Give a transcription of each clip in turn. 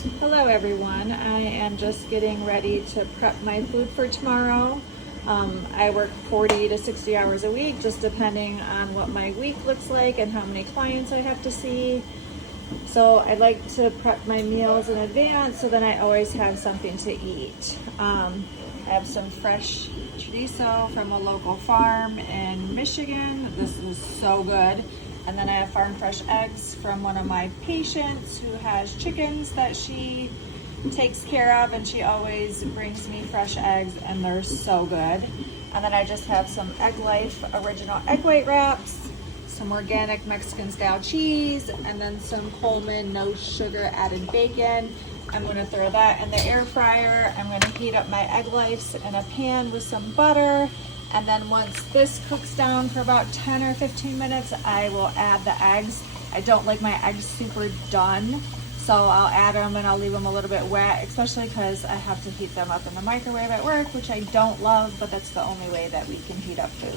Hello everyone, I am just getting ready to prep my food for tomorrow. I work 40 to 60 hours a week, just depending on what my week looks like and how many clients I have to see. So I like to prep my meals in advance so then I always have something to eat. I have some fresh chorizo from a local farm in Michigan. This is so good. And then I have farm fresh eggs from one of my patients who has chickens that she takes care of, and she always brings me fresh eggs and they're so good. And then I just have some Egg Life original egg white wraps, some organic Mexican style cheese, and then some Coleman no sugar added bacon. I'm gonna throw that in the air fryer. I'm gonna heat up my Egg Life in a pan with some butter. And then once this cooks down for about 10 or 15 minutes, I will add the eggs. I don't like my eggs super done, so I'll add them and I'll leave them a little bit wet, especially because I have to heat them up in the microwave at work, which I don't love, but that's the only way that we can heat up food.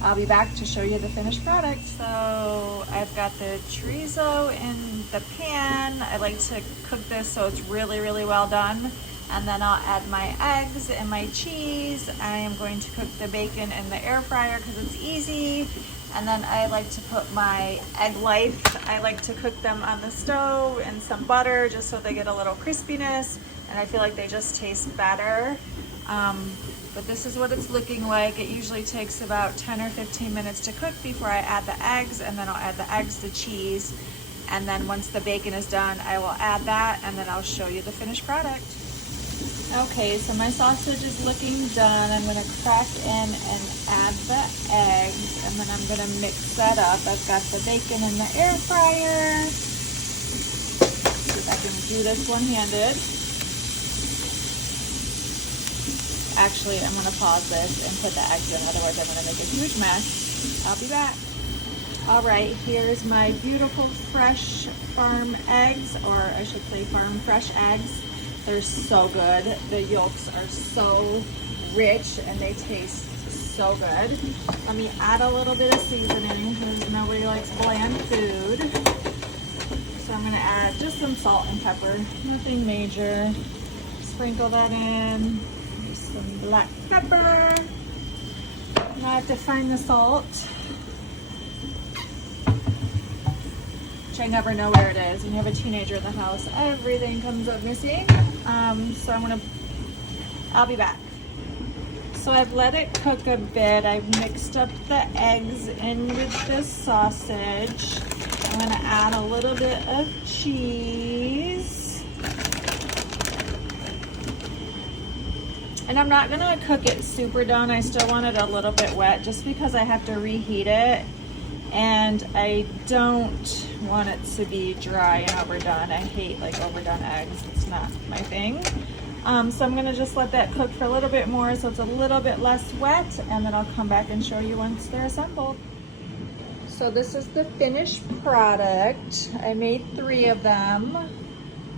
I'll be back to show you the finished product. So I've got the chorizo in the pan. I like to cook this so it's really, really well done. And then I'll add my eggs and my cheese. I am going to cook the bacon in the air fryer because it's easy. And then I like to put my Egg Life, I like to cook them on the stove in some butter just so they get a little crispiness. And I feel like they just taste better. But this is what it's looking like. It usually takes about 10 or 15 minutes to cook before I add the eggs, and then I'll add the eggs, the cheese. And then once the bacon is done, I will add that, and then I'll show you the finished product. Okay, so my sausage is looking done. I'm gonna crack in and add the eggs, and then I'm gonna mix that up. I've got the bacon in the air fryer. See if I can do this one-handed. Actually, I'm gonna pause this and put the eggs in, otherwise I'm gonna make a huge mess. I'll be back. All right, here's my beautiful fresh farm eggs, or I should say farm fresh eggs. They're so good. The yolks are so rich and they taste so good. Let me add a little bit of seasoning because nobody likes bland food. So I'm gonna add just some salt and pepper, nothing major. Sprinkle that in. Some black pepper. I have to find the salt, which I never know where it is. When you have a teenager in the house, everything comes up missing. So I'll be back. So I've let it cook a bit. I've mixed up the eggs in with the sausage. I'm gonna add a little bit of cheese. And I'm not gonna cook it super done. I still want it a little bit wet just because I have to reheat it. And I don't want it to be dry and overdone. I hate like overdone eggs. It's not my thing. So I'm gonna just let that cook for a little bit more so it's a little bit less wet, and then I'll come back and show you once they're assembled. So this is the finished product. I made 3 of them.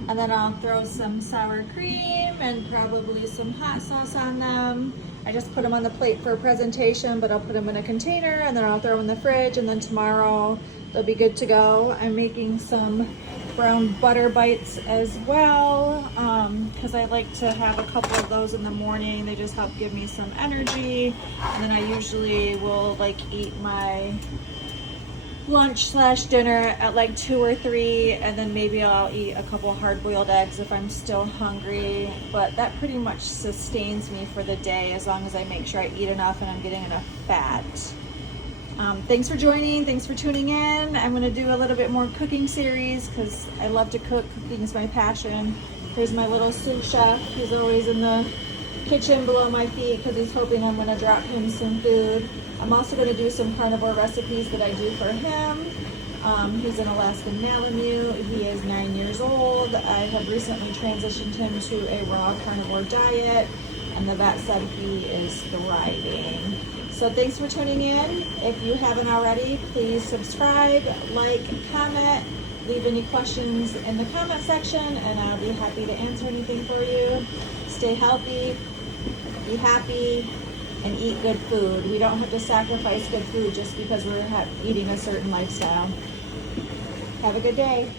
And then I'll throw some sour cream and probably some hot sauce on them. I just put them on the plate for a presentation, but I'll put them in a container and then I'll throw them in the fridge, and then tomorrow they'll be good to go. I'm making some brown butter bites as well because I like to have a couple of those in the morning. They just help give me some energy. And then I usually will like eat my lunch/dinner at like 2 or 3, and then maybe I'll eat a couple hard-boiled eggs if I'm still hungry. But that pretty much sustains me for the day as long as I make sure I eat enough and I'm getting enough fat. Thanks for joining. Thanks for tuning in. I'm gonna do a little bit more cooking series because I love to cook. Cooking is my passion. Here's my little sous chef. He's always in the kitchen below my feet because he's hoping I'm gonna drop him some food. I'm also going to do some carnivore recipes that I do for him. He's an Alaskan Malamute. He is 9 years old. I have recently transitioned him to a raw carnivore diet, and the vet said he is thriving. So thanks for tuning in. If you haven't already, please subscribe, like, comment, leave any questions in the comment section, and I'll be happy to answer anything for you. Stay healthy, be happy, and eat good food. We don't have to sacrifice good food just because we're eating a certain lifestyle. Have a good day.